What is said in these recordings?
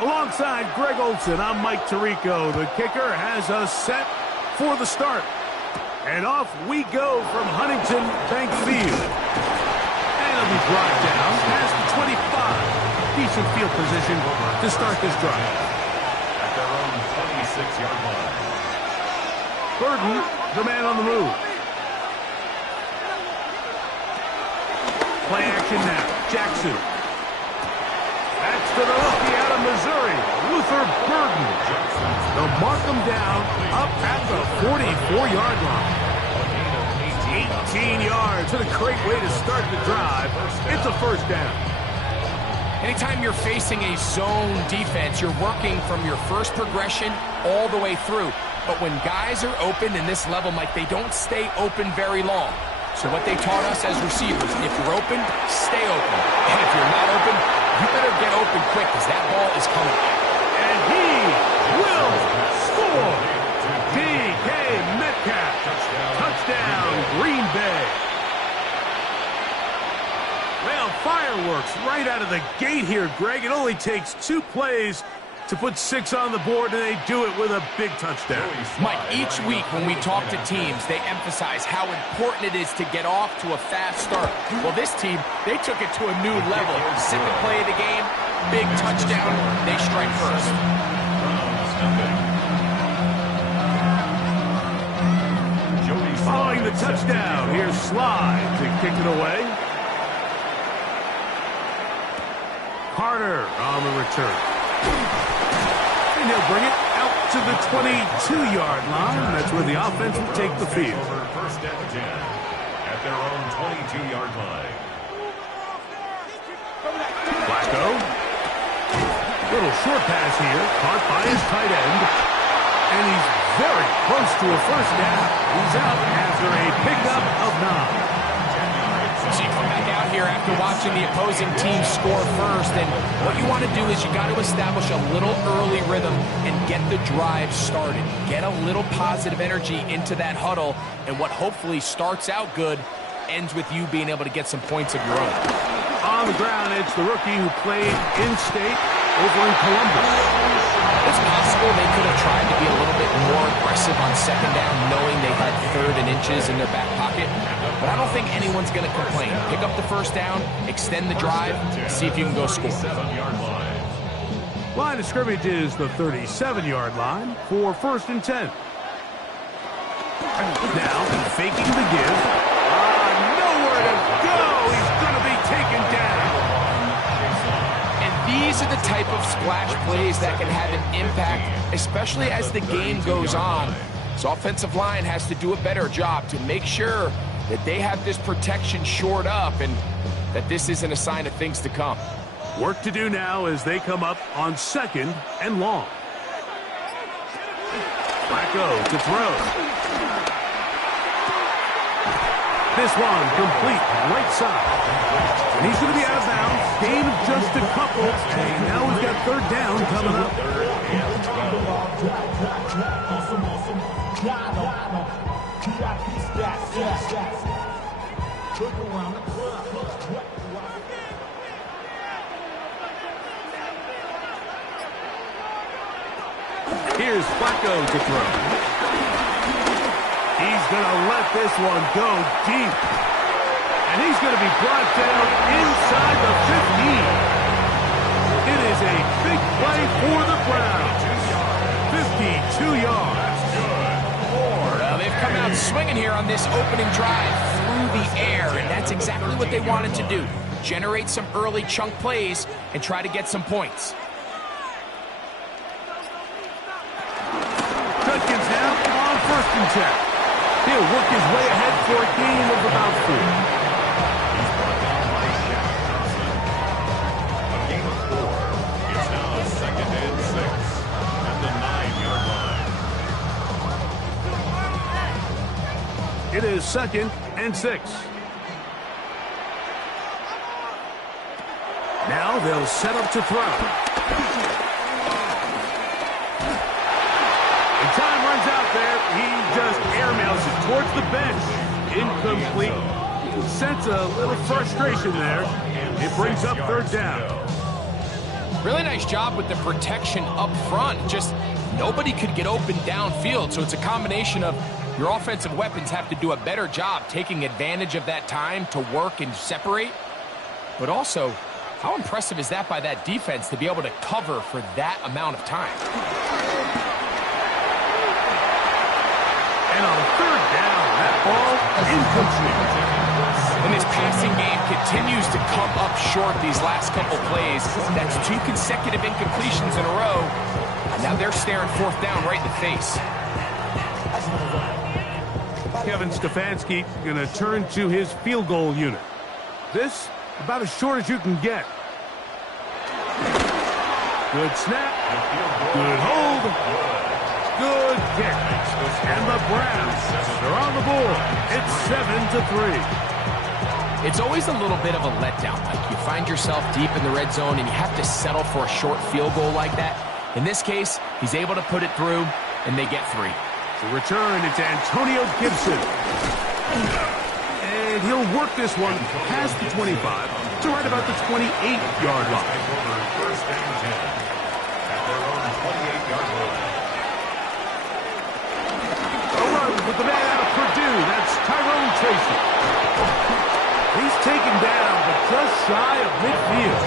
Alongside Greg Olson, I'm Mike Tirico. The kicker has us set for the start. And off we go from Huntington Bank Field. And it'll be brought down past the 25. Decent field position to start this drive. At their own 26-yard line. Burden, the man on the move. Play action now. Jackson. That's to the rookie out of Missouri, Luther Burden. They'll mark him down up at the 44-yard line. 18 yards. What a great way to start the drive. It's a first down. Anytime you're facing a zone defense, you're working from your first progression all the way through. But when guys are open in this level, Mike, they don't stay open very long. So what they taught us as receivers, if you're open, stay open. And if you're not open, you better get open quick because that ball is coming. And he will score. DK Metcalf. Touchdown, Green Bay. Well, fireworks right out of the gate here, Greg. It only takes 2 plays to put 6 on the board, and they do it with a big touchdown. Mike, each week when we talk to teams, they emphasize how important it is to get off to a fast start. Well, this team, they took it to a new level. Second play of the game, big touchdown, they strike first. Following the touchdown, here's Slide to kick it away. Carter on the return. And he'll bring it out to the 22-yard line. That's where the offense will take the field. First and 10 at their own 22-yard line. Flacco. Little short pass here. Caught by his tight end. And he's very close to a first down. He's out after a pickup of 9. So you come back out here after watching the opposing team score first, and what you want to do is you got to establish a little early rhythm and get the drive started. Get a little positive energy into that huddle, and what hopefully starts out good ends with you being able to get some points of your own. On the ground, it's the rookie who played in-state over in Columbus. It's possible they could have tried to be a little bit more aggressive on second down, knowing they had 3rd and inches in their back pocket. But I don't think anyone's going to complain. Pick up the first down, extend the drive, see if you can go score. Line of scrimmage is the 37-yard line for 1st and 10. Now, faking the give. Nowhere to go. He's going to be taken down. These are the type of splash plays that can have an impact, especially as the game goes on. So offensive line has to do a better job to make sure that they have this protection shored up and that this isn't a sign of things to come. Work to do now as they come up on 2nd and long. Flacco to throw. This one complete right side. And he's going to be out of bounds. Gain of just a couple. And now we've got 3rd down coming up. Here's Flacco to throw. He's going to let this one go deep. And he's going to be brought down inside the 15. It is a big play for the Browns. 52 yards. Well, they've come out swinging here on this opening drive through the air, and that's exactly what they wanted to do. Generate some early chunk plays and try to get some points. Judkins now on 1st and 10. He'll work his way ahead for a gain of about 4. He's brought down by Shaq Johnson. A gain of 4. It's now 2nd and 6 at the 9-yard line. It is 2nd and 6. Now they'll set up to throw. And time runs out there. He just airmails it towards the bench. Incomplete. Sense a little frustration there. It brings up 3rd down. Really nice job with the protection up front. Just nobody could get open downfield, so it's a combination of your offensive weapons have to do a better job taking advantage of that time to work and separate. But also, how impressive is that by that defense to be able to cover for that amount of time? And on third down, that ball is incomplete. And this passing game continues to come up short these last couple plays. That's 2 consecutive incompletions in a row. And now they're staring fourth down right in the face. Kevin Stefanski going to turn to his field goal unit. This, about as short as you can get. Good snap. Good hold. Good kick. And the Browns are on the board. It's 7-3. It's always a little bit of a letdown. Like you find yourself deep in the red zone and you have to settle for a short field goal like that. In this case, he's able to put it through, and they get 3. The return, it's Antonio Gibson. And he'll work this one past the 25 to right about the 28-yard line. First and 10 at their own 28-yard line. A run with the man out of Purdue. That's Tyrone Tracy. He's taken down, but just shy of midfield.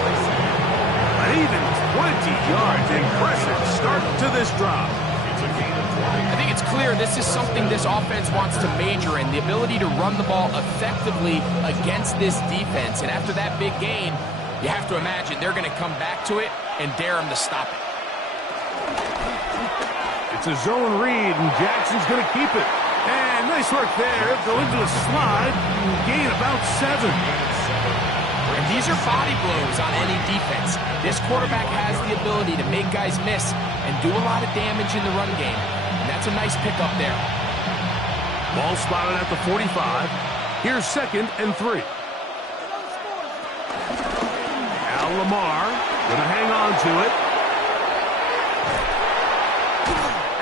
An even 20 yards. Impressive start to this drive. It's a gain of 20. I think it's clear this is something this offense wants to major in, the ability to run the ball effectively against this defense. And after that big gain, you have to imagine they're going to come back to it and dare them to stop it. It's a zone read, and Jackson's going to keep it. And nice work there. Go into a slide and gain about 7. And these are body blows on any defense. This quarterback has the ability to make guys miss and do a lot of damage in the run game. And that's a nice pickup there. Ball spotted at the 45. Here's 2nd and 3. Al Lamar going to hang on to it.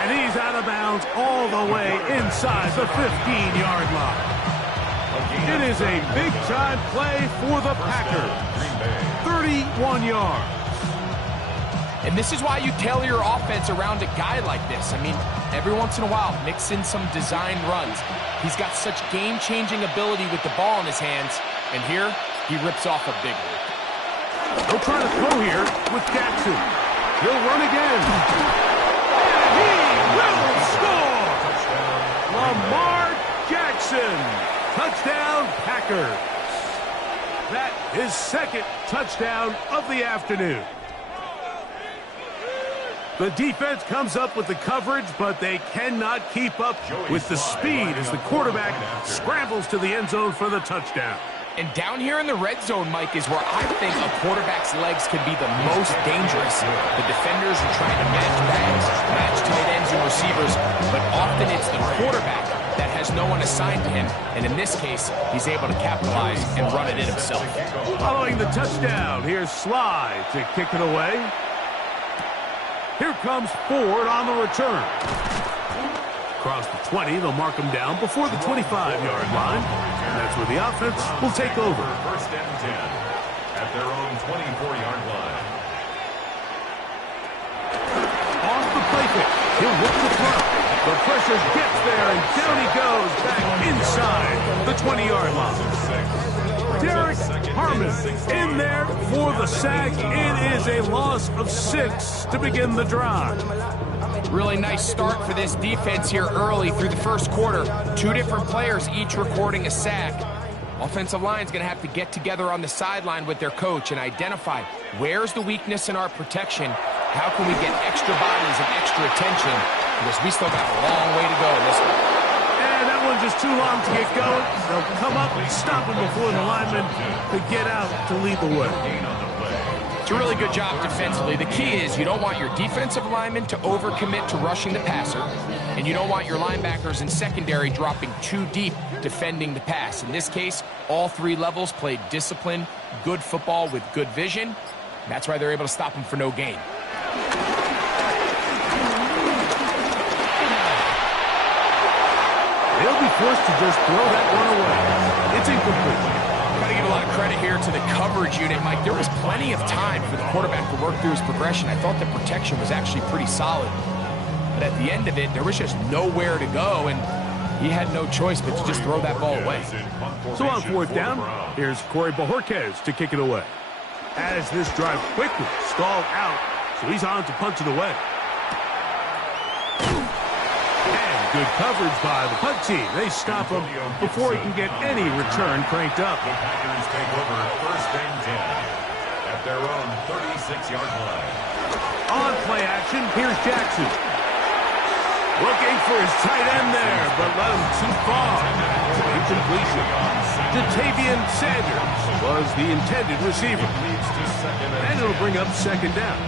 And he's out of bounds all the way inside the 15-yard line. It is a big-time play for the Packers. 31 yards. And this is why you tailor your offense around a guy like this. I mean, every once in a while, mix in some design runs. He's got such game-changing ability with the ball in his hands. And here, he rips off a big one. They'll try to throw here with Jackson. He'll run again. Will score! Lamar Jackson. Touchdown, Packers. That is 2nd touchdown of the afternoon. The defense comes up with the coverage, but they cannot keep up with the speed as the quarterback scrambles to the end zone for the touchdown. And down here in the red zone, Mike, is where I think a quarterback's legs could be the most dangerous. The defenders are trying to match backs, match tight ends and receivers, but often it's the quarterback that has no one assigned to him. And in this case, he's able to capitalize and run it in himself. Following the touchdown, here's Sly to kick it away. Here comes Ford on the return. Across the 20, they'll mark him down before the 25-yard line. And that's where the offense will take over. First and 10 at their own 24-yard line. Off the play kick. He'll look to throw. The pressure gets there, and down he goes back inside the 20-yard line. Derek Harmon in there for the sack. It is a loss of 6 to begin the drive. Really nice start for this defense here early through the first quarter. 2 different players each recording a sack. Offensive line's going to have to get together on the sideline with their coach and identify where's the weakness in our protection, how can we get extra bodies and extra attention, because we still got a long way to go in this one. And that one's just too long to get going. They'll come up and stop him before the lineman could get out to lead the way. It's a really good job defensively. The key is you don't want your defensive linemen to overcommit to rushing the passer, and you don't want your linebackers in secondary dropping too deep defending the pass. In this case, all 3 levels played disciplined, good football with good vision. That's why they're able to stop him for no gain. They'll be forced to just throw that one away. It's incomplete. to give a lot of credit here to the coverage unit, Mike. There was plenty of time for the quarterback to work through his progression. I thought the protection was actually pretty solid. But at the end of it, there was just nowhere to go, and he had no choice but to just throw that ball away. So on fourth down, here's Corey Bojorquez to kick it away. As this drive quickly stalled out, so he's on to punch it away. And good coverage by the punt team. They stop him before he can get any return cranked up. The Packers take over first and 10 at their own 36-yard line. On play action, here's Jackson. Looking for his tight end there, but let him too far. Incompletion. Jatavian Sanders was the intended receiver. And it'll bring up second down.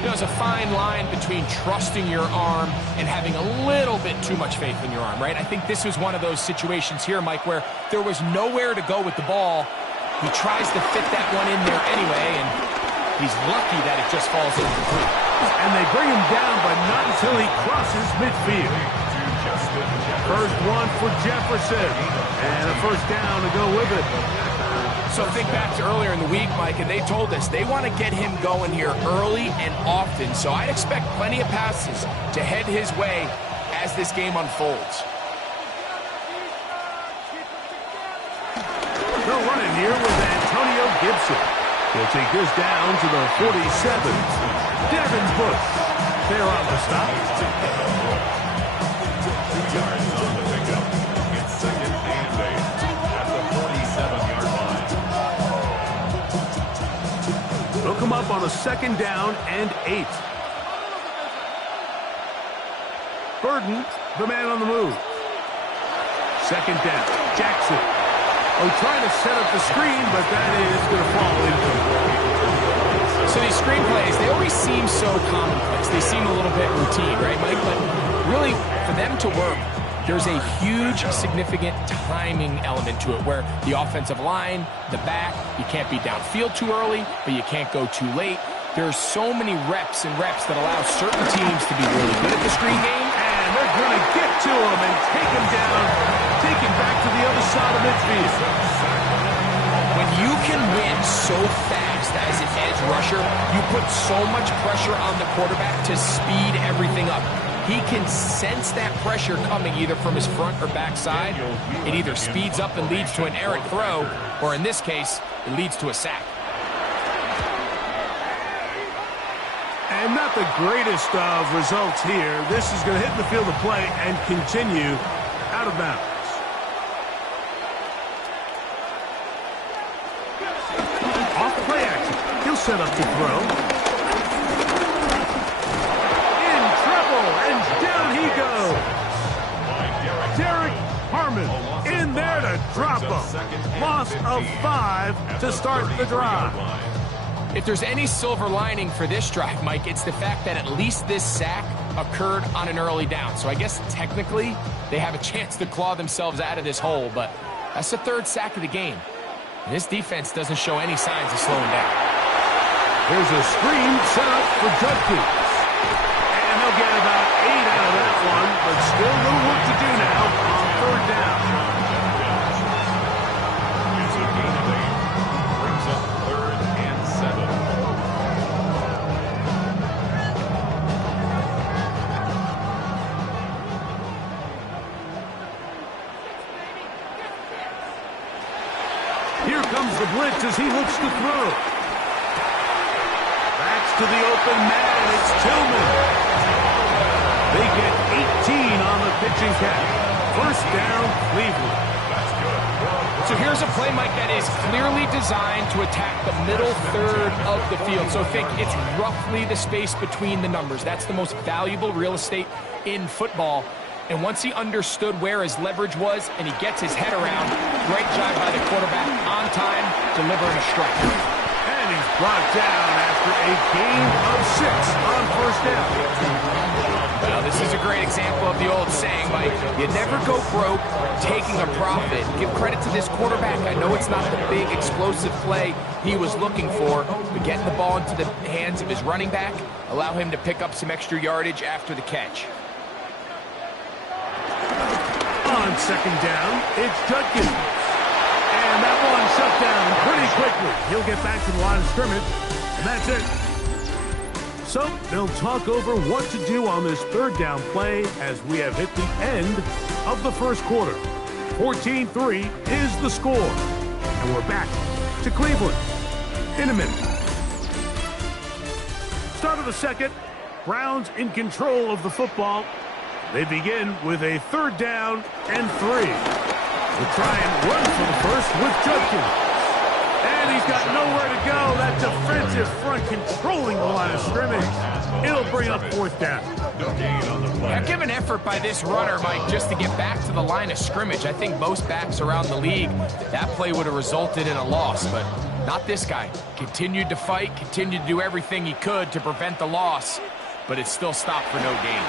You know, there's a fine line between trusting your arm and having a little bit too much faith in your arm, right? I think this was one of those situations here, Mike, where there was nowhere to go with the ball. He tries to fit that one in there anyway, and he's lucky that it just falls incomplete. And they bring him down, but not until he crosses midfield. First one for Jefferson. And a first down to go with it. So think back to earlier in the week, Mike, and they told us they want to get him going here early and often. So I'd expect plenty of passes to head his way as this game unfolds. They're running here with Antonio Gibson. He'll take this down to the 47. Devin Bush there on the stop. 2 yards on the pickup. It's second and 8 at the 47-yard line. They'll come up on a second down and 8. Burden, the man on the move. Second down, Jackson. Oh, trying to set up the screen, but that is going to fall incomplete. So these screenplays, they always seem so commonplace. They seem a little bit routine, right, Mike? But really, for them to work, there's a huge, significant timing element to it where the offensive line, the back, you can't be downfield too early, but you can't go too late. There's so many reps and reps that allow certain teams to be really good at the screen game. And they're going to get to him and take him down, take him back to the other side of midfield. When you can win so fast as an edge rusher, you put so much pressure on the quarterback to speed everything up. He can sense that pressure coming either from his front or back side. It either speeds up and leads to an errant throw, or in this case, it leads to a sack. And not the greatest of results here. This is going to hit the field of play and continue out of bounds. Off play action. He'll set up to throw. In trouble, and down he goes. Derek Harmon in there to drop him. Loss of 5 to start the drive. If there's any silver lining for this drive, Mike, it's the fact that at least this sack occurred on an early down. So I guess technically they have a chance to claw themselves out of this hole, but that's the 3rd sack of the game. And this defense doesn't show any signs of slowing down. There's a screen set up for Judkins. And they'll get about 8 out of that one, but still a little work to do now on 3rd down. It's a gain of 8. Brings up 3rd and 7. Here comes the blitz as he looks to throw. Backs to the open man, and it's Tillman. They get 18 on the pitching count. First down, Cleveland. That's good. So here's a play, Mike, that is clearly designed to attack the middle third of the field. So think it's roughly the space between the numbers. That's the most valuable real estate in football. And once he understood where his leverage was and he gets his head around, great job by the quarterback on time, delivering a strike. And he's brought down after a gain of 6 on first down. Well, this is a great example of the old saying, Mike, you never go broke taking a profit. Give credit to this quarterback. I know it's not the big explosive play he was looking for, but getting the ball into the hands of his running back, allow him to pick up some extra yardage after the catch. On second down, it's Judkins. And that one shut down pretty quickly. He'll get back to the line of scrimmage, and that's it. So they'll talk over what to do on this third down play as we have hit the end of the first quarter. 14-3 is the score. And we're back to Cleveland in a minute. Start of the second. Browns in control of the football. They begin with a 3rd down and 3. They'll try and run for the first with Judkins. And he's got nowhere to go. That defensive front controlling the line of scrimmage. It'll bring up 4th down. Yeah, give an effort by this runner, Mike, just to get back to the line of scrimmage. I think most backs around the league, that play would have resulted in a loss, but not this guy. Continued to fight, continued to do everything he could to prevent the loss, but it still stopped for no gain.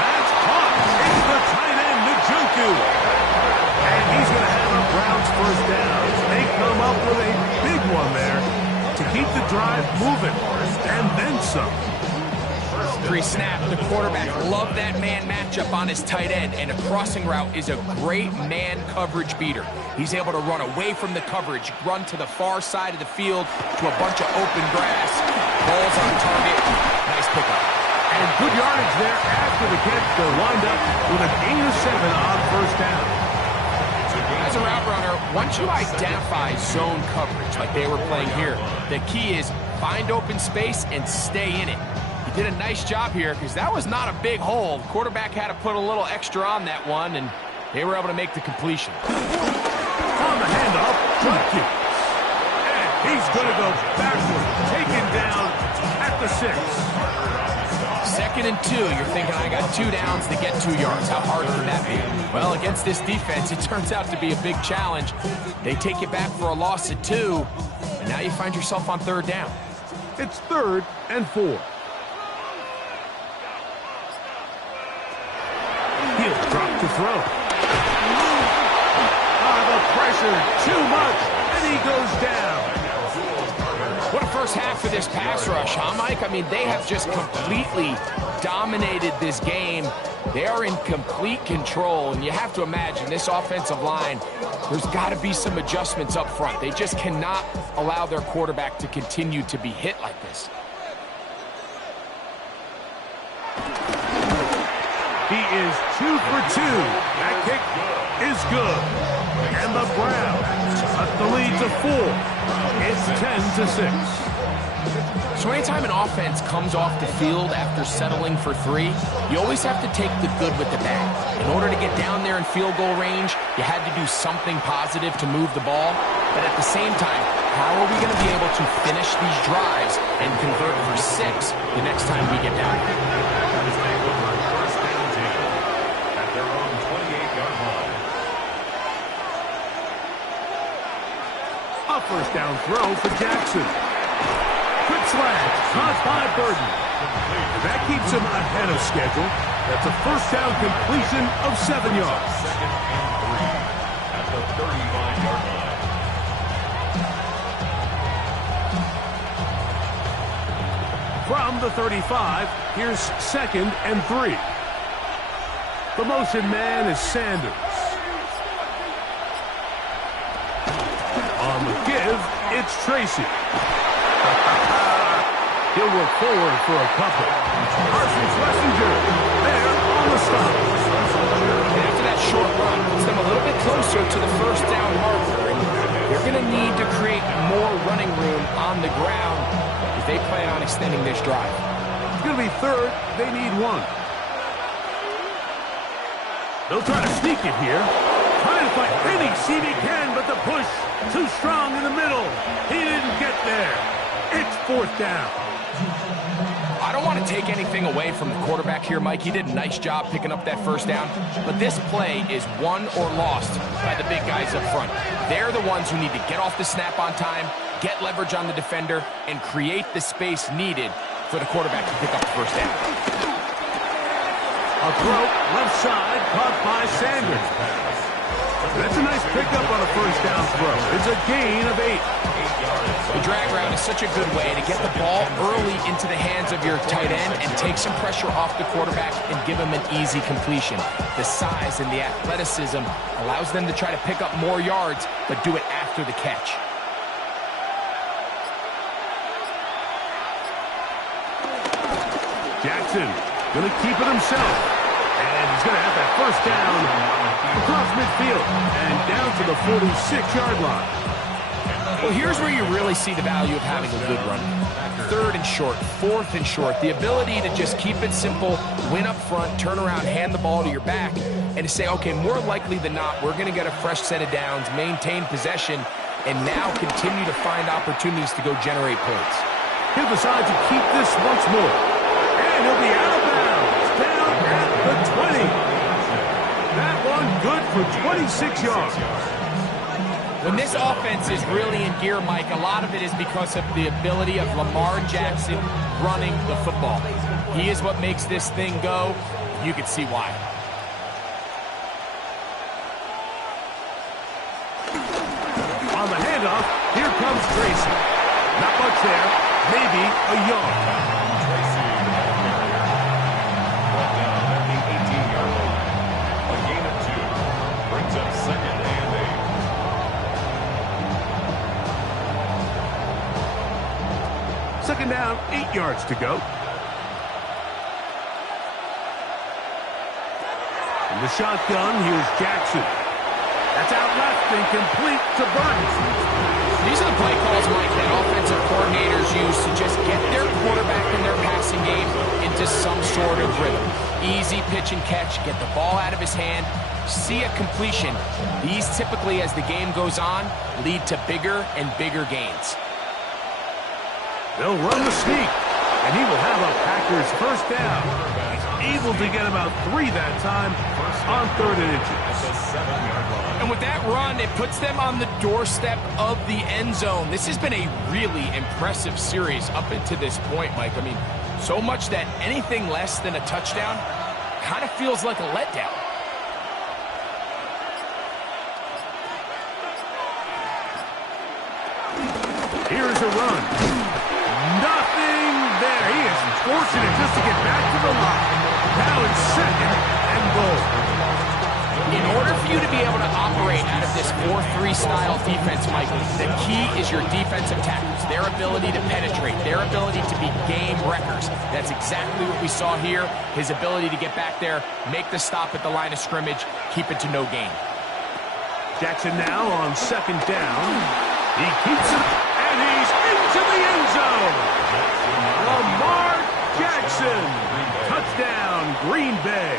That's caught. It's the tight end, Njoku. And he's going to have a Browns 1st down. They come up with a big one there to keep the drive moving, and then some. Pre-snap, the quarterback loved that man matchup on his tight end, and a crossing route is a great man coverage beater. He's able to run away from the coverage, run to the far side of the field to a bunch of open grass. Ball's on target. Nice pickup. And good yardage there after the catch. They'll wind up with a gain of 7 on 1st down. As a route runner, once you identify zone coverage like they were playing here, the key is find open space and stay in it. He did a nice job here because that was not a big hole. The quarterback had to put a little extra on that one, and they were able to make the completion. On the handoff, Judkins. And he's going to go backward, taken down at the 6. 2nd and 2, you're thinking, I got 2 downs to get 2 yards. How hard can that be? Well, against this defense, it turns out to be a big challenge. They take you back for a loss at 2, and now you find yourself on 3rd down. It's 3rd and 4. He'll drop to throw. The pressure, too much, and he goes down. What a first half for this pass rush, huh, Mike? I mean, they have just completely dominated this game. They are in complete control, and you have to imagine this offensive line, there's got to be some adjustments up front. They just cannot allow their quarterback to continue to be hit like this. He is 2 for 2. That kick is good. And the Browns cut the lead to 4. It's 10-6. So anytime an offense comes off the field after settling for 3, you always have to take the good with the bad. In order to get down there in field goal range, you had to do something positive to move the ball. But at the same time, how are we going to be able to finish these drives and convert for 6 the next time we get down there? At their own 28-yard line. A 1st down throw for Jackson. Quick slash, caught by Burden. That keeps him ahead of schedule. That's a 1st down completion of 7 yards. 2nd and 3 at the 35-yard line. From the 35, here's 2nd and 3. The motion man is Sanders. On the give, it's Tracy. He'll work forward for a couple. Parsons Schlesinger there on the stop. And after that short run, puts them a little bit closer to the 1st down marker. They're going to need to create more running room on the ground if they plan on extending this drive. It's going to be 3rd. They need 1. They'll try to sneak it here. Trying to find any seam he can, but the push too strong in the middle. He didn't get there. It's 4th down. I don't want to take anything away from the quarterback here, Mike. He did a nice job picking up that 1st down. But this play is won or lost by the big guys up front. They're the ones who need to get off the snap on time, get leverage on the defender, and create the space needed for the quarterback to pick up the 1st down. A throw left side caught by Sanders. That's a nice pickup on a 1st down throw. It's a gain of 8. The drag route is such a good way to get the ball early into the hands of your tight end and take some pressure off the quarterback and give him an easy completion. The size and the athleticism allows them to try to pick up more yards, but do it after the catch. Jackson going to keep it himself. And he's going to have that first down across midfield and down to the 46-yard line. Well, here's where you really see the value of having a good run. 3rd and short, 4th and short. The ability to just keep it simple, win up front, turn around, hand the ball to your back, and to say, okay, more likely than not, we're going to get a fresh set of downs, maintain possession, and now continue to find opportunities to go generate points. He'll decide to keep this once more. And he'll be out of bounds, down at the 20. That one good for 26 yards. When this offense is really in gear, Mike, a lot of it is because of the ability of Lamar Jackson running the football. He is what makes this thing go. You can see why. On the handoff, here comes Tracy. Not much there, maybe a yard. Tracy, brought down at the 18-yard line. A gain of 2 brings up 2nd and 8. Second down, 8 yards to go. In the shotgun, here's Jackson. That's out left and complete to Burton. These are the play calls, Mike, that offensive coordinators use to just get their quarterback in their passing game into some sort of rhythm. Easy pitch and catch, get the ball out of his hand, see a completion. These typically, as the game goes on, lead to bigger and bigger gains. They'll run the sneak, and he will have a Packers first down. He's able to get about 3 that time on 3rd and inches. At the 7-yard line. And with that run, it puts them on the doorstep of the end zone. This has been a really impressive series up until this point, Mike. I mean, so much that anything less than a touchdown kind of feels like a letdown. Here's a run. Nothing there. He is fortunate just to get back to the line. Now it's 2nd and goal. In order for you to be able to operate out of this 4-3 style defense, Mike, the key is your defensive tackles, their ability to penetrate, their ability to be game wreckers. That's exactly what we saw here. His ability to get back there, make the stop at the line of scrimmage, keep it to no gain. Jackson now on 2nd down. He keeps it, and he's into the end zone. Lamar Jackson. Touchdown, Green Bay.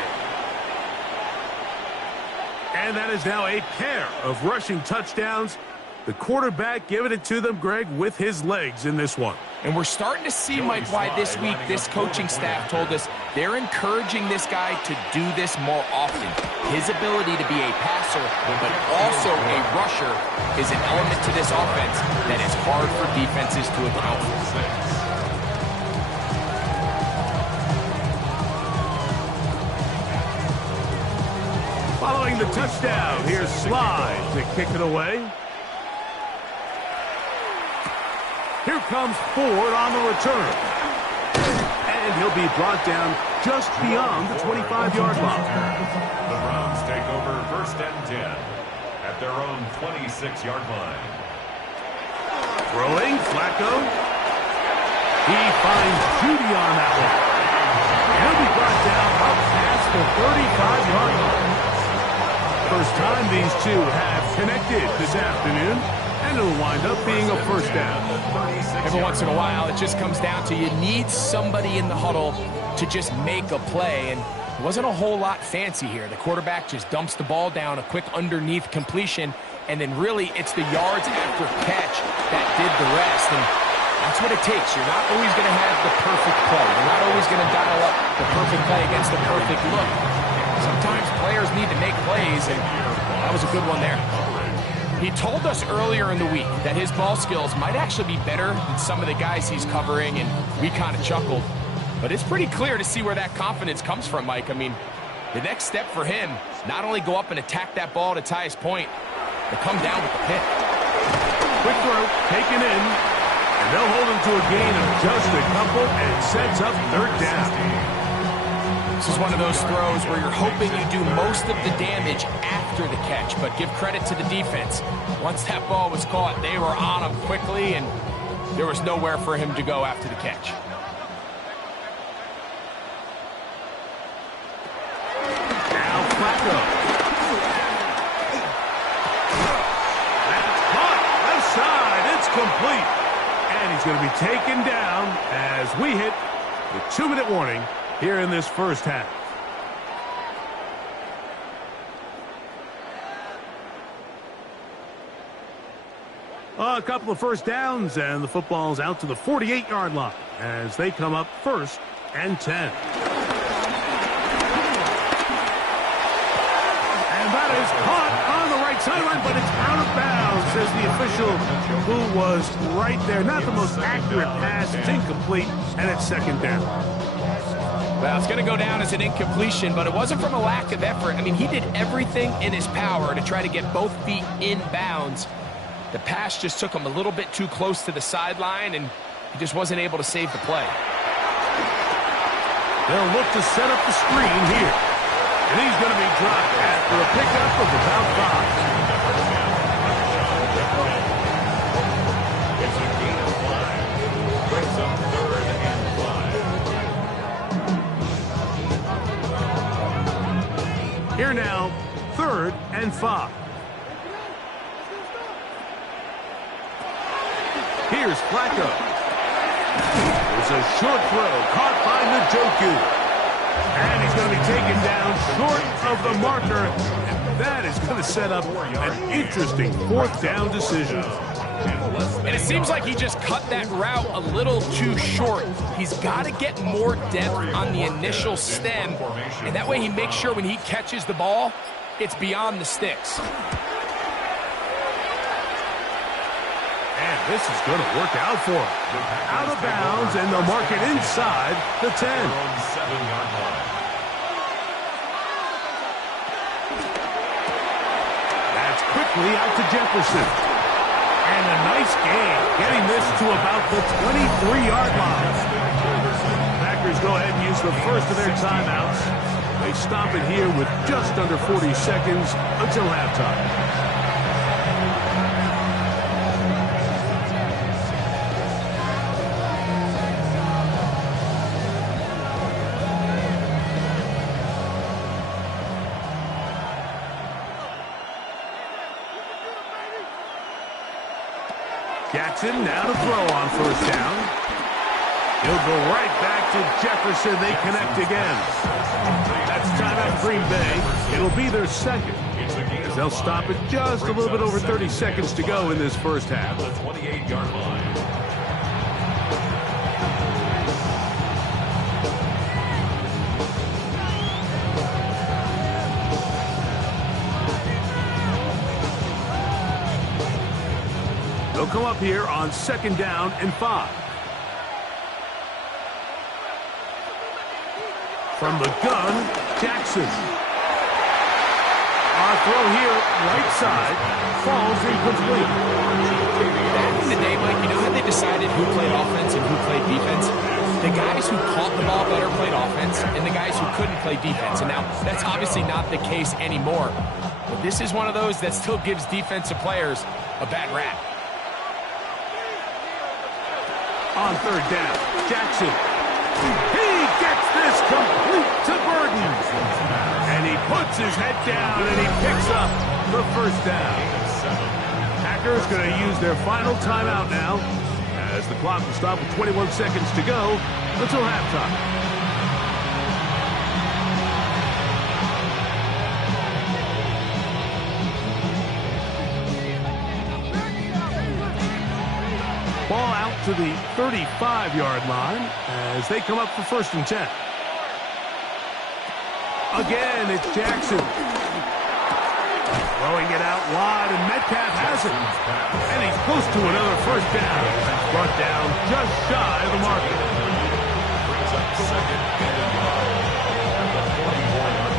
And that is now a pair of rushing touchdowns. The quarterback giving it to them, Greg, with his legs in this one. And we're starting to see, Mike, why this week this coaching staff told us they're encouraging this guy to do this more often. His ability to be a passer, but also a rusher, is an element to this offense that is hard for defenses to account for. Following the touchdown, here's Slide to kick it away. Here comes Ford on the return. And he'll be brought down just beyond the 25-yard line. The Browns take over 1st and 10 at their own 26-yard line. Throwing, Flacco. He finds Judy on that one. He'll be brought down up past the 35-yard line. First time these two have connected this afternoon, and it'll wind up being a first down. Every once in a while, it just comes down to you need somebody in the huddle to just make a play, and it wasn't a whole lot fancy here. The quarterback just dumps the ball down, a quick underneath completion, and then really it's the yards after catch that did the rest, and that's what it takes. You're not always going to have the perfect play. You're not always going to dial up the perfect play against the perfect look. Sometimes players need to make plays, and that was a good one there. He told us earlier in the week that his ball skills might actually be better than some of the guys he's covering, and we kind of chuckled. But it's pretty clear to see where that confidence comes from, Mike. I mean, the next step for him, not only go up and attack that ball to tie his point, but come down with the pick. Quick throw, taken in, and they'll hold him to a gain of just a couple, and it sets up third down. This is one of those throws where you're hoping you do most of the damage after the catch, but give credit to the defense. Once that ball was caught, they were on him quickly, and there was nowhere for him to go after the catch. Now Flacco. That's caught. Left side. It's complete. And he's going to be taken down as we hit the 2-minute warning here in this first half. A couple of first downs, and the football's out to the 48-yard line as they come up 1st and 10. And that is caught on the right sideline, but it's out of bounds, says the official who was right there. Not the most accurate pass. It's incomplete, and it's 2nd down. Well, it's going to go down as an incompletion, but it wasn't from a lack of effort. I mean, he did everything in his power to try to get both feet in bounds. The pass just took him a little bit too close to the sideline, and he just wasn't able to save the play. They'll look to set up the screen here. And he's going to be dropped after a pickup of about 5. It's a gain of 5. Brings up 3rd and 5. Here now, 3rd and 5. Here's Flacco. There's a short throw caught by Njoku. And he's going to be taken down short of the marker. And that is going to set up an interesting 4th down decision. And it seems like he just cut that route a little too short. He's got to get more depth on the initial stem. And that way he makes sure when he catches the ball, it's beyond the sticks. And this is going to work out for him. Out of bounds, and they'll mark it inside the 10. 7-yard line. That's quickly out to Jefferson. And a nice gain, getting this to about the 23-yard line. Packers go ahead and use the first of their timeouts. They stop it here with just under 40 seconds until halftime. Jackson now to throw on 1st down. He'll go right back to Jefferson. They connect again. That's timeout Green Bay. It'll be their 2nd, as they'll stop it just a little bit over 30 seconds to go in this first half. The 28-yard line. They'll come up here on 2nd down and 5. From the gun, Jackson. Our throw here, right side, falls incomplete. Back in the day, Mike, you know how they decided who played offense and who played defense? The guys who caught the ball better played offense, and the guys who couldn't play defense. And now, that's obviously not the case anymore. But this is one of those that still gives defensive players a bad rap. On 3rd down, Jackson. He gets this complete to Burton. And he puts his head down and he picks up the 1st down. Packers going to use their final timeout now, as the clock will stop with 21 seconds to go until halftime. Ball out to the 35-yard line as they come up for 1st and 10. Again, it's Jackson. Throwing it out wide, and Metcalf has it. And he's close to another 1st down. Brought down just shy of the marker. Brings up 2nd and 5 at the 44-yard line.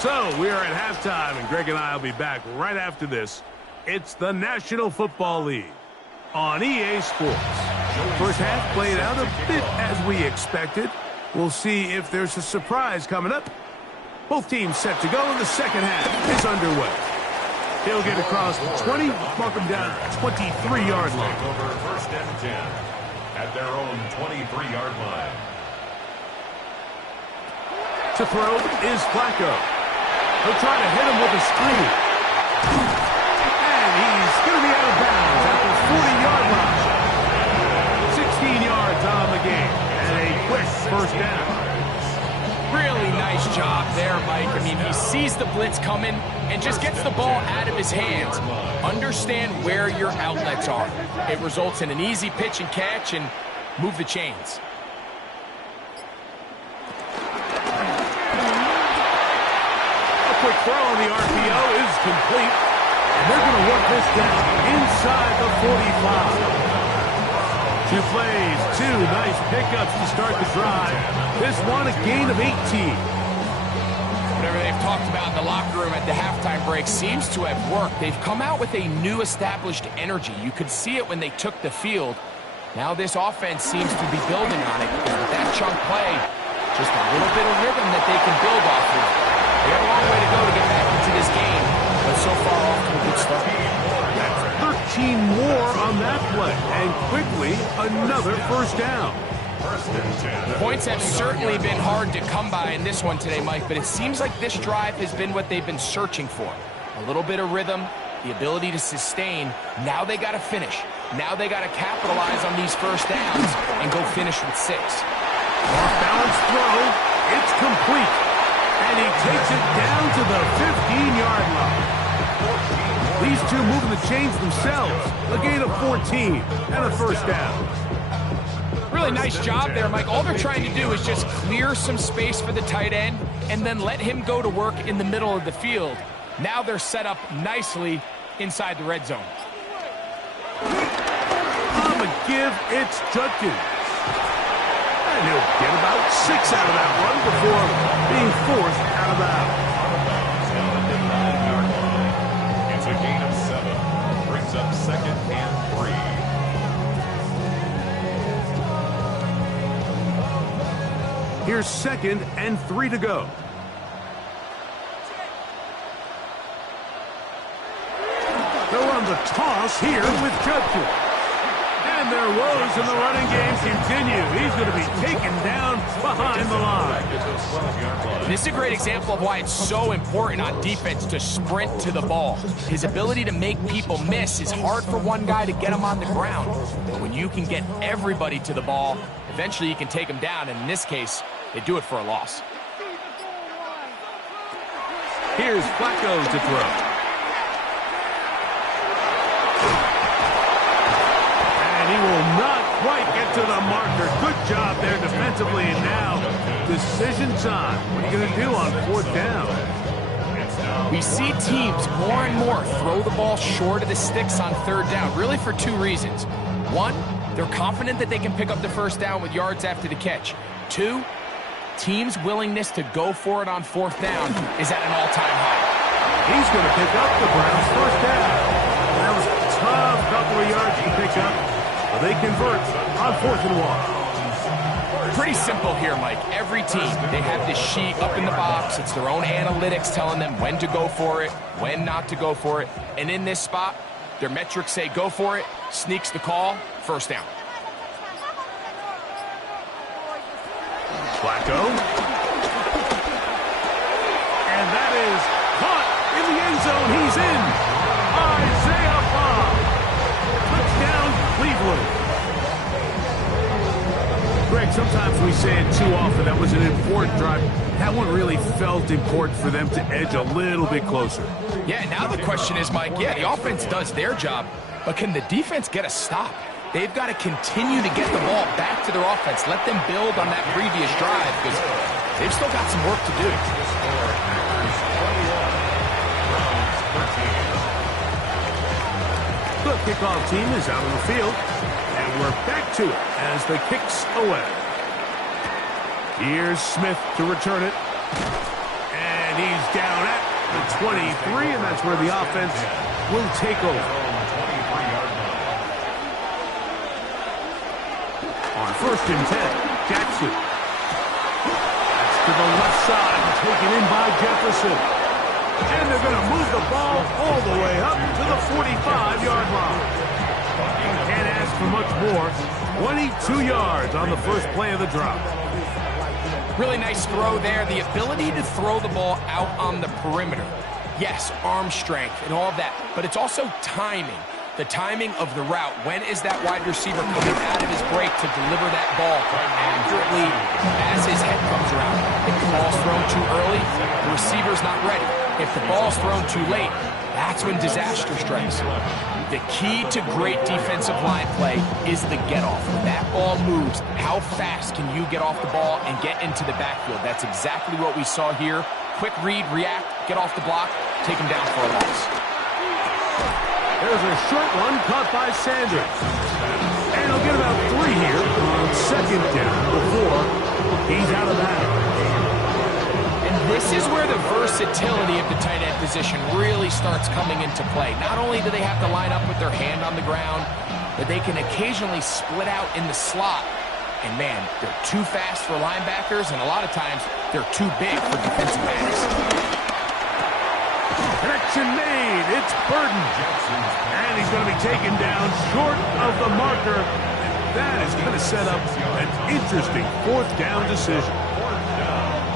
So we are at halftime, and Greg and I will be back right after this. It's the National Football League on EA Sports. First half played out a bit as we expected. We'll see if there's a surprise coming up. Both teams set to go, and the second half is underway. He'll get across the 20, mark him down 23-yard line. Over first and 10 at their own 23-yard line. To throw is Flacco. He'll try to hit him with a screen. And he's going to be out of bounds at the 40-yard line. 16 yards on the game. And a quick first down. Really nice job there, Mike. I mean, he sees the blitz coming and just gets the ball out of his hands. Understand where your outlets are. It results in an easy pitch and catch and move the chains. Quick throw on the RPO is complete. And they're going to work this down inside the 45. 2 plays, 2 nice pickups to start the drive. This one a gain of 18. Whatever they've talked about in the locker room at the halftime break seems to have worked. They've come out with a new established energy. You could see it when they took the field. Now this offense seems to be building on it because with that chunk play, just a little bit of rhythm that they can build off of. They have a long way to go to get back into this game, but so far off to a good start. 13 more on that play, and quickly another first down. Points have certainly been hard to come by in this one today, Mike, but it seems like this drive has been what they've been searching for. A little bit of rhythm, the ability to sustain. Now they got to finish. Now they got to capitalize on these first downs and go finish with 6. Off-balance throw, it's complete. And he takes it down to the 15-yard line. These two moving the chains themselves. A gain of 14 and a first down. Really nice job there, Mike. All they're trying to do is just clear some space for the tight end and then let him go to work in the middle of the field. Now they're set up nicely inside the red zone. On the give, it's Judkins. And he'll get about 6 out of that one before being forced out of bounds. It's a gain of 7. Brings up second and 3. Here's second and 3 to go. They'll run the toss here with Judkins. And their woes in the running game continue. He's going to be taken down behind the line. This is a great example of why it's so important on defense to sprint to the ball. His ability to make people miss is hard for one guy to get him on the ground. But when you can get everybody to the ball, eventually you can take him down. And in this case, they do it for a loss. Here's Flacco to throw. He will not quite get to the marker. Good job there defensively. And now, decision time. What are you going to do on 4th down? We see teams more and more throw the ball short of the sticks on 3rd down, really for 2 reasons. 1, they're confident that they can pick up the first down with yards after the catch. 2, teams' willingness to go for it on 4th down is at an all-time high. He's going to pick up the Browns' first down. That was a tough couple of yards to pick up. Well, they convert on 4th and 1. Pretty simple here, Mike. Every team, they have this sheet up in the box. It's their own analytics telling them when to go for it, when not to go for it. And in this spot, their metrics say go for it, sneaks the call, first down. Flacco. And that is caught in the end zone. He's in. Isaiah Bond. Touchdown, Cleveland. Greg, sometimes we say it too often. That was an important drive. That one really felt important for them to edge a little bit closer. Yeah, now the question is, Mike, yeah, the offense does their job, but can the defense get a stop? They've got to continue to get the ball back to their offense. Let them build on that previous drive because they've still got some work to do. The kickoff team is out on the field, and we're back to it as the kick's away. Here's Smith to return it, and he's down 23, and that's where the offense will take over. On 1st and 10, Jackson. That's to the left side, taken in by Jefferson. And they're going to move the ball all the way up to the 45-yard line. Can't ask for much more. 22 yards on the first play of the drop. Really nice throw there. The ability to throw the ball out on the perimeter. Yes, arm strength and all of that, but it's also timing. The timing of the route. When is that wide receiver coming out of his break to deliver that ball accurately as his head comes around? If the ball's thrown too early, the receiver's not ready. If the ball's thrown too late, that's when disaster strikes. The key to great defensive line play is the get-off. When that ball moves, how fast can you get off the ball and get into the backfield? That's exactly what we saw here. Quick read, react, get off the block, take him down for a loss. There's a short one caught by Sanders. And he'll get about 3 here on 2nd down before he's out of bounds. And this is where the versatility of the tight end position really starts coming into play. Not only do they have to line up with their hand on the ground, but they can occasionally split out in the slot. And man, they're too fast for linebackers, and a lot of times they're too big for defensive backs. Connection made. It's Burden. And he's going to be taken down short of the marker. That is going to set up an interesting 4th down decision.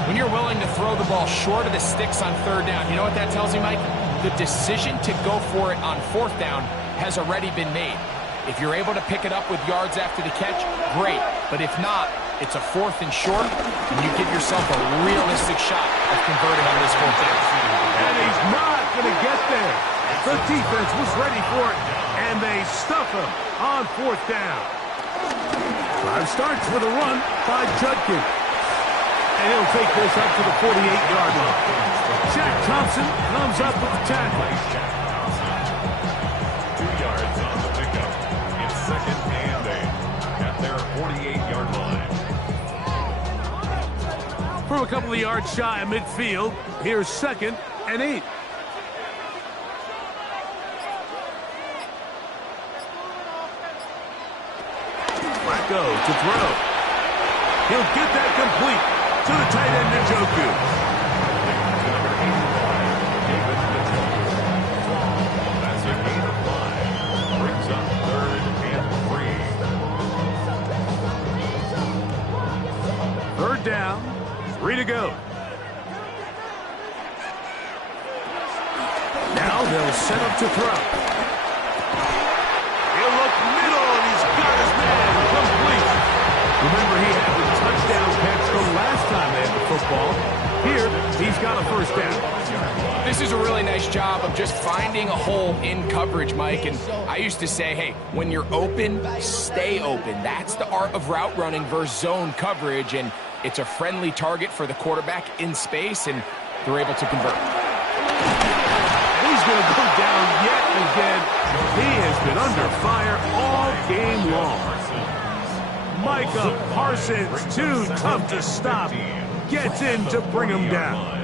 When you're willing to throw the ball short of the sticks on 3rd down, you know what that tells you, Mike? The decision to go for it on 4th down has already been made. If you're able to pick it up with yards after the catch, great. But if not, it's a 4th and short, and you give yourself a realistic shot of converting on this 4th down. And he's not going to get there. The defense was ready for it, and they stuff him on 4th down. Drive starts with a run by Judkins. And he'll take this up to the 48-yard line. Jack Thompson comes up with the tackle. 2 yards on the pickup. It's 2nd and 8 at their 48-yard line. From a couple of yards shy of midfield, here's 2nd and 8. Flacco to throw. He'll get that complete to the tight end, Njoku. That's a gain of 5. Brings up 3rd and 3. 3rd down, 3 to go. Now they'll set up to throw. He'll look middle, and he's got his man complete. Remember, he had the touchdown catch from last time they had the football. Here, he's got a 1st down. This is a really nice job of just finding a hole in coverage, Mike. And I used to say, hey, when you're open, stay open. That's the art of route running versus zone coverage. And it's a friendly target for the quarterback in space, and they're able to convert. He's going to go down yet again. He has been under fire all game long. Micah Parsons, too tough to stop, gets in to bring him down.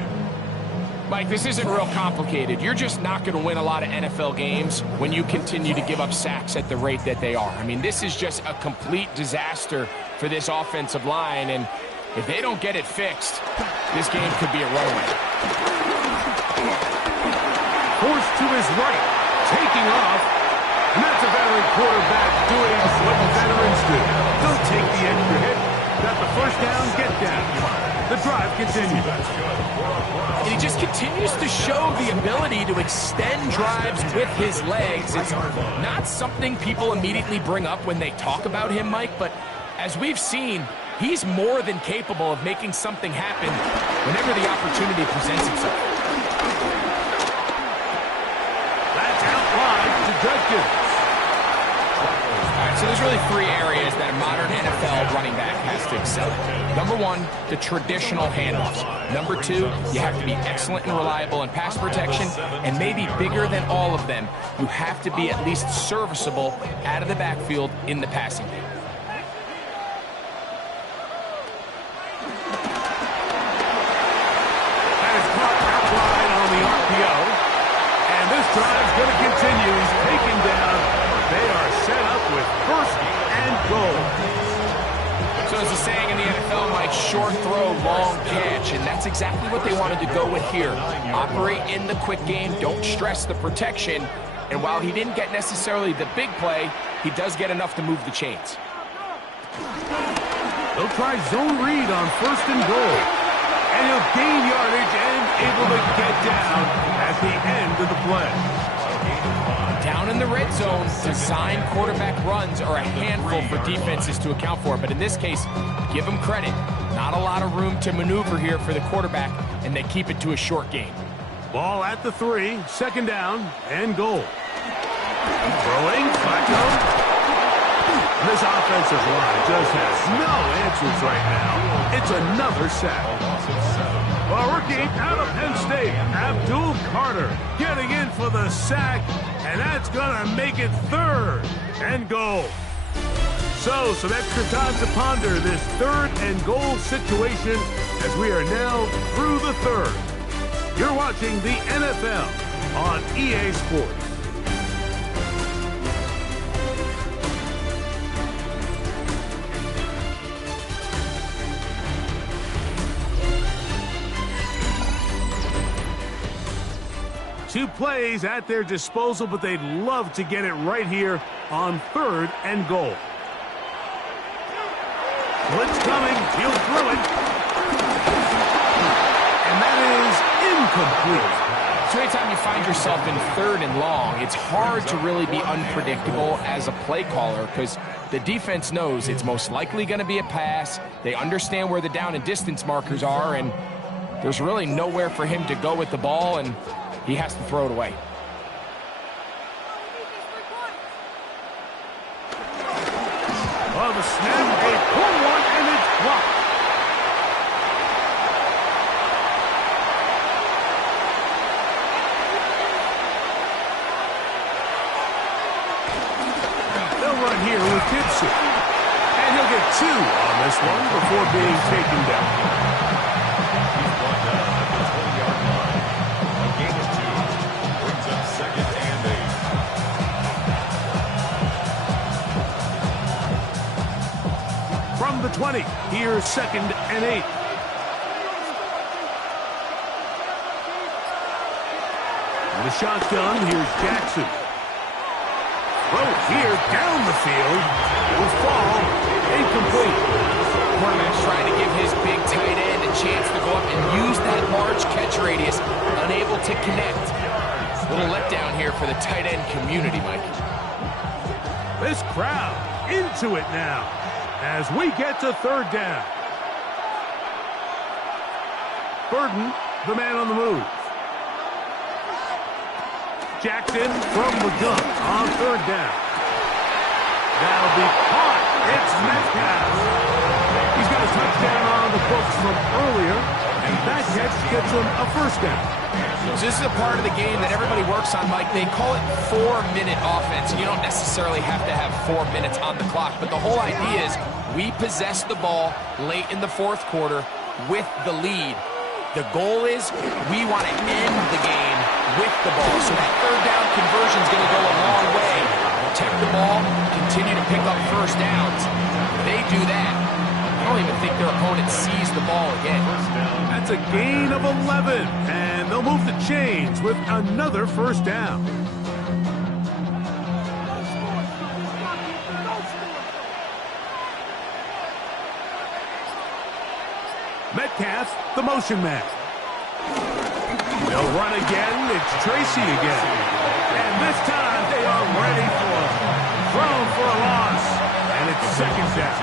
Mike, this isn't real complicated. You're just not going to win a lot of NFL games when you continue to give up sacks at the rate that they are. I mean, this is just a complete disaster for this offensive line, and if they don't get it fixed, this game could be a runaway. Forced to his right, taking off, and that's a veteran quarterback doing what veterans do. Don't take the extra hit. Got the 1st down, get down. The drive continues. And he just continues to show the ability to extend drives with his legs. It's not something people immediately bring up when they talk about him, Mike, but as we've seen, he's more than capable of making something happen whenever the opportunity presents itself. That's out wide to Judkins. All right, so there's really 3 areas that a modern NFL running back has to excel at. Number 1, the traditional handoffs. Number 2, you have to be excellent and reliable in pass protection, and maybe bigger than all of them, you have to be at least serviceable out of the backfield in the passing game. That is caught out wide on the RPO. drive's going to continue. He's taken down. They are set up with first and goal. So as the saying in the NFL, Mike, short throw, long catch, and that's exactly what they wanted to go with here. Operate in the quick game, don't stress the protection, and while he didn't get necessarily the big play, he does get enough to move the chains. They'll try zone read on first and goal. And he'll gain yardage and able to get down at the end of the play. Down in the red zone, design quarterback runs are a handful for defenses to account for. But in this case, give them credit. Not a lot of room to maneuver here for the quarterback, and they keep it to a short game. Ball at the 3, second down and goal. Throwing, Flacco. This offensive line just has no answers right now. It's another sack. A rookie out of Penn State, Abdul Carter, getting in for the sack, and that's going to make it third and goal. So, some extra time to ponder this third and goal situation as we are now through the third. You're watching the NFL on EA Sports. Two plays at their disposal, but they'd love to get it right here on third and goal. Blitz coming. He'll throw it. And that is incomplete. So anytime you find yourself in third and long, it's hard to really be unpredictable as a play caller because the defense knows it's most likely going to be a pass. They understand where the down and distance markers are, and there's really nowhere for him to go with the ball, and he has to throw it away. Oh, the snap, a pull one, and it's blocked. They'll run here with Gibson. And he'll get 2 on this one before being taken down. He's brought down at the 20-yard line. A gain of 2 brings up second and 8. From the 20, here's second and 8. And the shotgun, here's Jackson. Throw here down the field. Will fall. Incomplete. Quarterback's trying to give his big tight end a chance to go up and use that large catch radius, unable to connect. A little letdown here for the tight end community, Mike. This crowd into it now as we get to third down. Burden, the man on the move. Jackson from the gun on third down. That'll be caught. It's Metcalf. He's got a touchdown on the books from earlier, and that catch gets him a first down. So this is a part of the game that everybody works on, Mike. They call it 4-minute offense. You don't necessarily have to have 4 minutes on the clock, but the whole idea is we possess the ball late in the fourth quarter with the lead. The goal is we want to end the game with the ball. So that third down conversion is going to go a long way. Protect the ball, continue to pick up first downs. If they do that, I don't even think their opponent sees the ball again. That's a gain of 11, and they'll move the chains with another first down. Metcalf, the motion man. They'll run again. It's Tracy again. And this time they are ready for him. Thrown for a loss. And it's second down.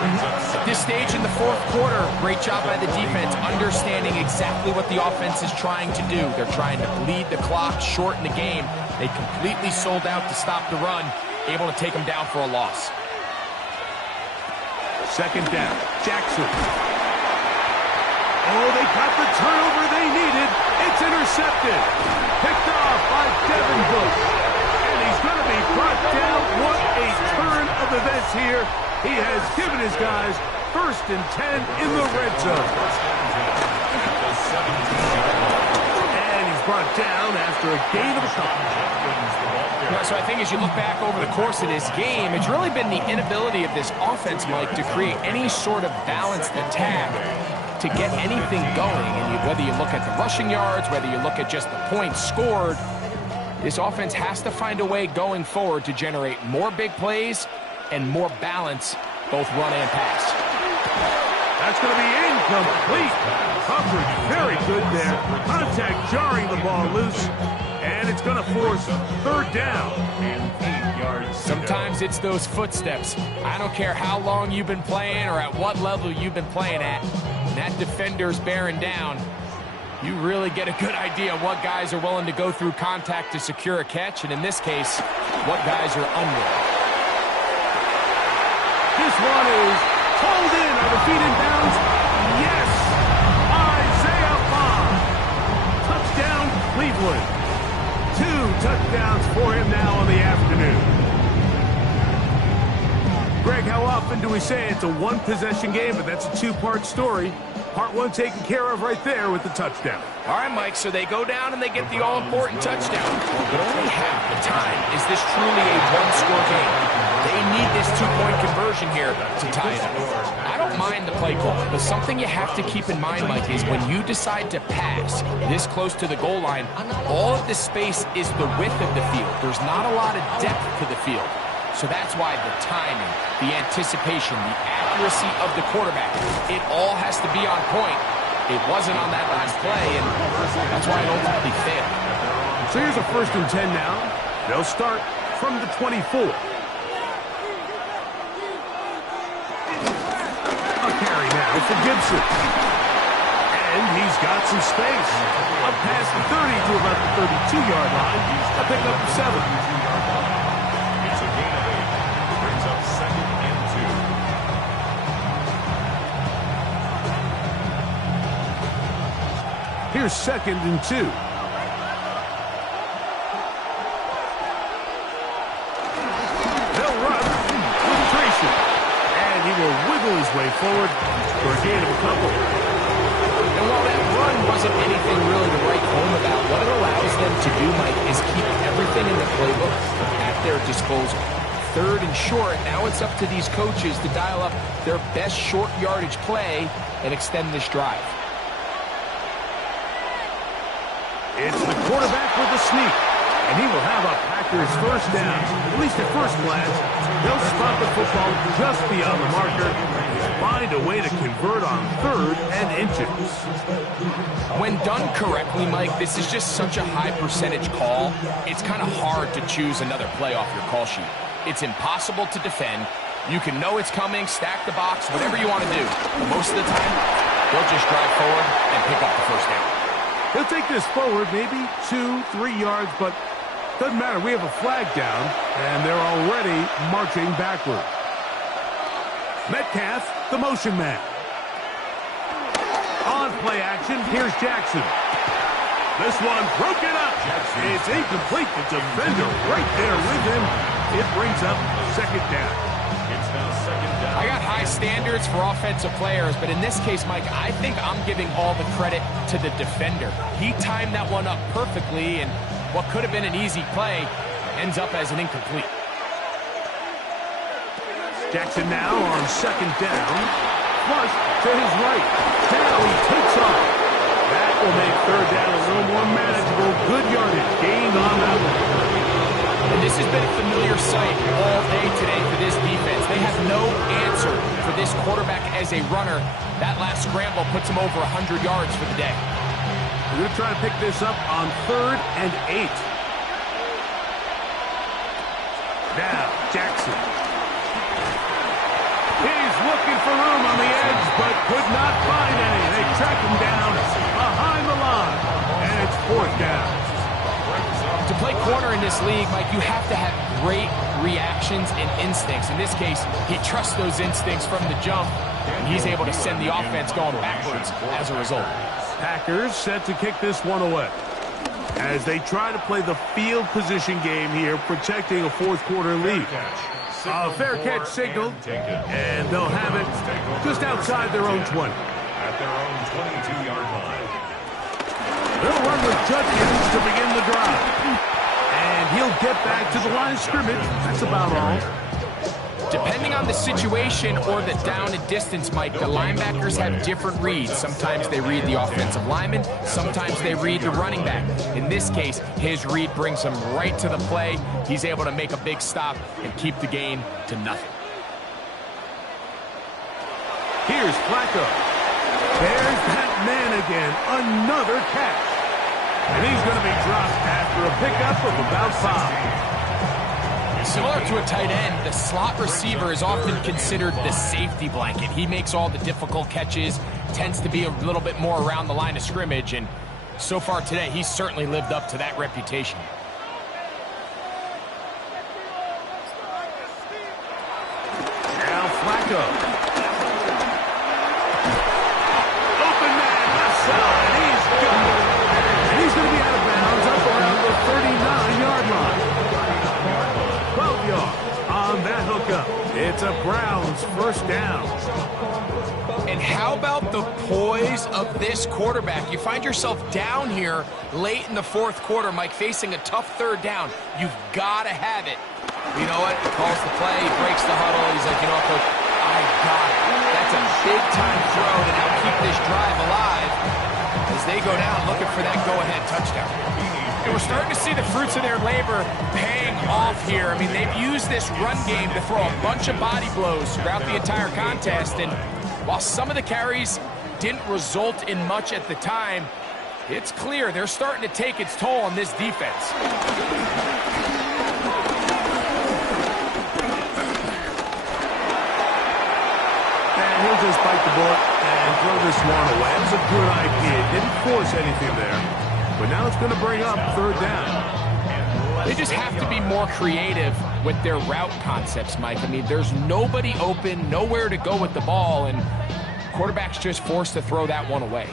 At this stage in the fourth quarter, great job by the defense, understanding exactly what the offense is trying to do. They're trying to bleed the clock, shorten the game. They completely sold out to stop the run, able to take them down for a loss. Second down. Jackson. Oh, they got the turnover they needed. It's intercepted. Picked off by Devin Bush. And he's going to be brought down. What a turn of events here. He has given his guys first and 10 in the red zone. And he's brought touchdown after a gain of a couple. Yeah, so I think as you look back over the course of this game, it's really been the inability of this offense, Mike, to create any sort of balanced attack to get anything going. And whether you look at the rushing yards, whether you look at just the points scored, this offense has to find a way going forward to generate more big plays and more balance, both run and pass. That's going to be incomplete. Coverage very good there. Contact jarring the ball loose. And it's going to force third down. And 8 yards. Sometimes it's those footsteps. I don't care how long you've been playing or at what level you've been playing at. When that defender's bearing down, you really get a good idea of what guys are willing to go through contact to secure a catch. And in this case, what guys are unwilling. This one is pulled in. Are the feet in bounds? Yes! Isaiah Bond. Touchdown, Cleveland. 2 touchdowns for him now on the afternoon. Greg, how often do we say it's a one-possession game, but that's a two-part story? Part one taken care of right there with the touchdown. All right, Mike, so they go down and they get the all-important touchdown. But only half the time is this truly a one-score game. They need this two-point conversion here to tie it up. I don't mind the play call, but something you have to keep in mind, Mike, is when you decide to pass this close to the goal line, all of the space is the width of the field. There's not a lot of depth to the field. So that's why the timing, the anticipation, the accuracy of the quarterback, it all has to be on point. It wasn't on that last play, and that's why it ultimately failed. So here's a 1st and 10 now. They'll start from the 24. A carry now for Gibson. And he's got some space. Up past the 30 to about the 32-yard line. A pickup of 7. It's a gain of 8. Brings up 2nd and 2. Here's 2nd and 2. They'll run with Tracy. And he will wiggle his way forward for a gain of a couple. And while that run wasn't anything really to write home about, what it allows them to do, Mike, is keep everything in the playbook at their disposal. 3rd and short, now it's up to these coaches to dial up their best short yardage play and extend this drive. It's the quarterback with the sneak. And he will have a Packers first down. At least at first glance, they'll spot the football just beyond the marker and find a way to convert on 3rd and inches. When done correctly, Mike, this is just such a high percentage call. It's kind of hard to choose another play off your call sheet. It's impossible to defend. You can know it's coming, stack the box, whatever you want to do. But most of the time, they'll just drive forward and pick up the first down. He'll take this forward, maybe 2-3 yards, but doesn't matter. We have a flag down, and they're already marching backward. Metcalf, the motion man. On play action, here's Jackson. This one broken up. It's incomplete. The defender right there with him. It brings up 2nd down. It's now 2nd down. I got high standards for offensive players, but in this case, Mike, I think I'm giving all the credit to the defender. He timed that one up perfectly, and what could have been an easy play ends up as an incomplete. Jackson now on 2nd down. Flush to his right. Now he takes off. That will make 3rd down a little more manageable. Good yardage gained on that one. And this has been a familiar sight all day today for this defense. They have no answer for this quarterback as a runner. That last scramble puts him over 100 yards for the day. We're going to try to pick this up on 3rd and 8. Now, Jackson. He's looking for room on the edge, but could not find any. They track him down behind the line, and it's 4th down. To play corner in this league, Mike, you have to have great reactions and instincts. In this case, he trusts those instincts from the jump, and he's able to send the offense going backwards as a result. Packers set to kick this one away as they try to play the field position game here, protecting a 4th quarter lead. A fair catch signal, and they'll have it just outside their own 20. At their own 22-yard line. They'll They'll run with Judkins to begin the drive. And he'll get back to the line of scrimmage. That's about all. Depending on the situation or the down and distance, Mike, the linebackers have different reads. Sometimes they read the offensive lineman. Sometimes they read the running back. In this case, his read brings him right to the play. He's able to make a big stop and keep the gain to nothing. Here's Flacco. There's that man again. Another catch. And he's going to be dropped after a pickup of about 5. Similar to a tight end, the slot receiver is often considered the safety blanket. He makes all the difficult catches, tends to be a little bit more around the line of scrimmage, and so far today, he's certainly lived up to that reputation. Now Flacco. Open man, left side. He's good. And he's going to be out of bounds up around the 39-yard line. 12 yards on that hookup. It's a Browns first down. And how about the poise of this quarterback? You find yourself down here late in the fourth quarter, Mike, facing a tough third down. You've got to have it. You know what? He calls the play, he breaks the huddle. He's like, you know what, Coach? I got it. That's a big-time throw to now keep this drive alive as they go down looking for that go-ahead touchdown. And we're starting to see the fruits of their labor paying off here. I mean, they've used this run game to throw a bunch of body blows throughout the entire contest, and while some of the carries didn't result in much at the time, it's clear they're starting to take its toll on this defense. And he'll just bite the bullet and throw this one away. It was a good idea. Didn't force anything there. But now it's going to bring up third down. They just have to be more creative with their route concepts, Mike. I mean, there's nobody open, nowhere to go with the ball, and quarterback's just forced to throw that one away.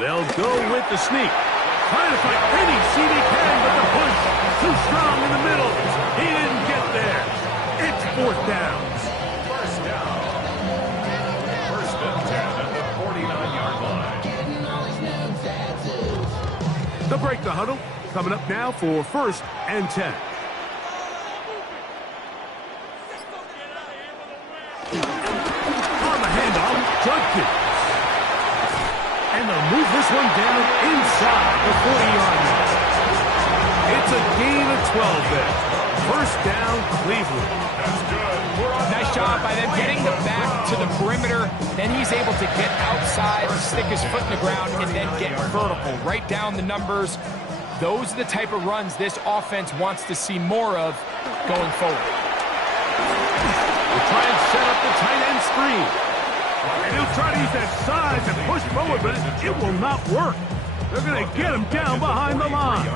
They'll go with the sneak. Trying to find any seed he can, but the push too strong in the middle. He didn't get there. It's fourth down. First down. First and 10 at the 49-yard line. They'll break the huddle. Coming up now for first and 10. On the handoff, Judkins. And they'll move this one down inside the 40-yard line. It's a gain of 12 there. First down, Cleveland. Nice job by them getting the back to the perimeter. Then he's able to get outside, stick his foot in the ground, and then get vertical. Right down the numbers. Those are the type of runs this offense wants to see more of going forward. We'll try and set up the tight end screen. And he'll try to use that size and push forward, but it will not work. They're going to get him down behind the line.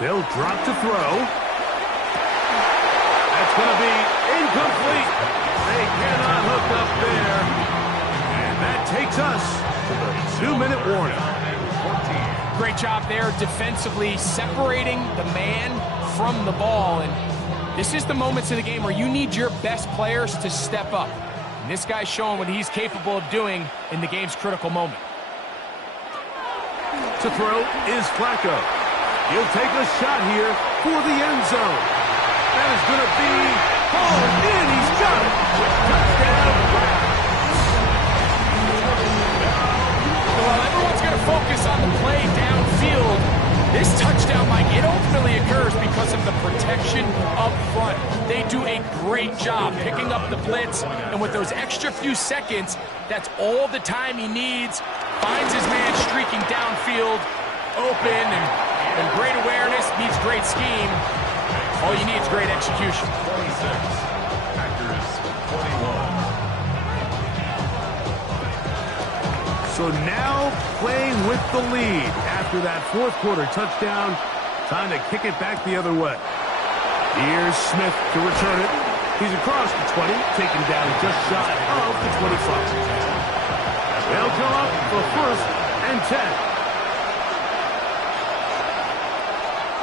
They'll drop to throw. That's going to be incomplete. They cannot hook up there. And that takes us to the 2-minute warning. Great job there defensively, separating the man from the ball. And this is the moments of the game where you need your best players to step up. And this guy's showing what he's capable of doing in the game's critical moment. To throw is Flacco. He'll take a shot here for the end zone. That is going to be hauled in. He's got it. Touchdown, Browns. While everyone's going to focus on the play downfield, this touchdown, Mike, it ultimately occurs because of the protection up front. They do a great job picking up the blitz, and with those extra few seconds, that's all the time he needs. Finds his man streaking downfield, open, and great awareness meets great scheme. All you need is great execution. 26. Packers 21. So now playing with the lead after after that fourth quarter touchdown. Time to kick it back the other way. Here's Smith to return it. He's across the 20, taken down just shy of the 25. They'll come up for 1st and 10.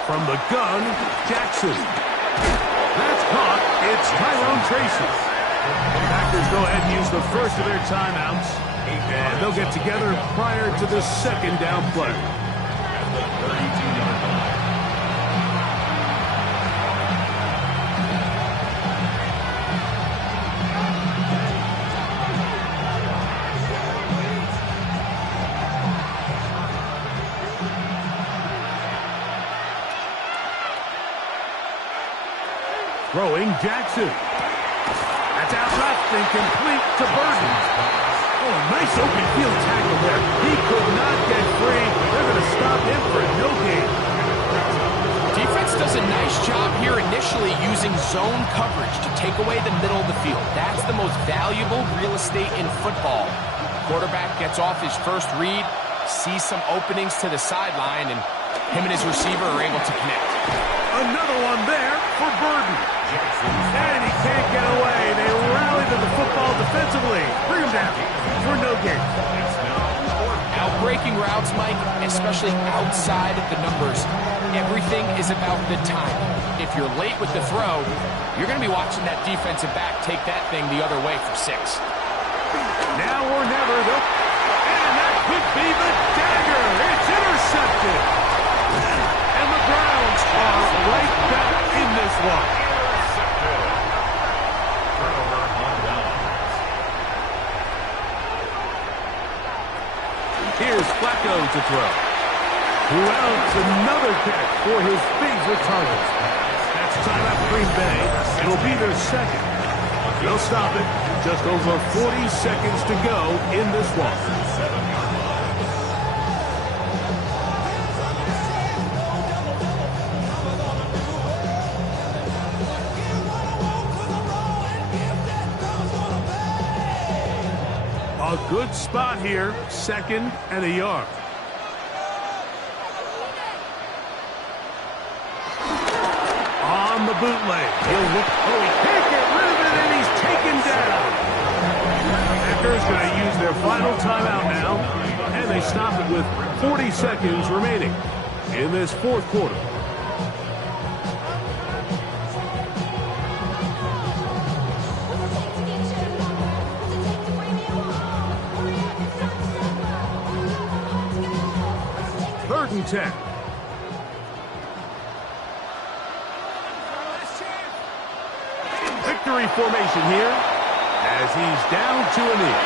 From the gun, Jackson. That's caught. It's Tyrone Tracy. Packers go ahead and use the first of their timeouts, and they'll get together prior to the second down play. At the 32-yard line. Throwing Jackson. That's out left and complete to Burton. Oh, a nice open field tackle there. He could not get free. They're going to stop him for no gain. Defense does a nice job here initially using zone coverage to take away the middle of the field. That's the most valuable real estate in football. Quarterback gets off his first read, sees some openings to the sideline, and him and his receiver are able to connect. Another one there for Burton. And he can't get away. They rally to the football defensively. Bring him down for no gain. Outbreaking routes, Mike, especially outside of the numbers, everything is about the time. If you're late with the throw, you're going to be watching that defensive back take that thing the other way for 6. Now or never, though. And that could be the dagger. It's intercepted. And the Browns are right back in this one. Here's Flacco to throw. Who else? Another catch for his favorite target. That's time out for Green Bay. It'll be their second. They'll stop it. Just over 40 seconds to go in this one. A good spot here, 2nd and a yard. On the bootleg. He'll look. Oh, he can't get rid of it, and he's taken down. Packers going to use their final timeout now, and they stop it with 40 seconds remaining in this fourth quarter. Third and 10. Victory formation here as he's down to a knee.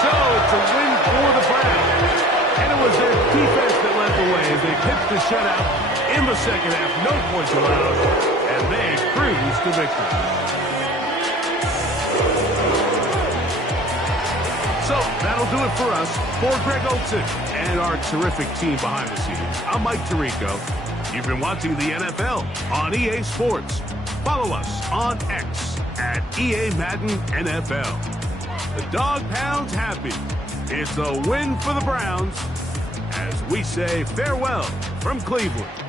So it's a win for the Browns. And it was their defense that led the way as they pitched the shutout in the second half. No points allowed, and they cruise to victory. So that'll do it for us. For Greg Olsen and our terrific team behind the scenes, I'm Mike Tirico. You've been watching the NFL on EA Sports. Follow us on X at EA Madden NFL. The Dog Pound's happy. It's a win for the Browns as we say farewell from Cleveland.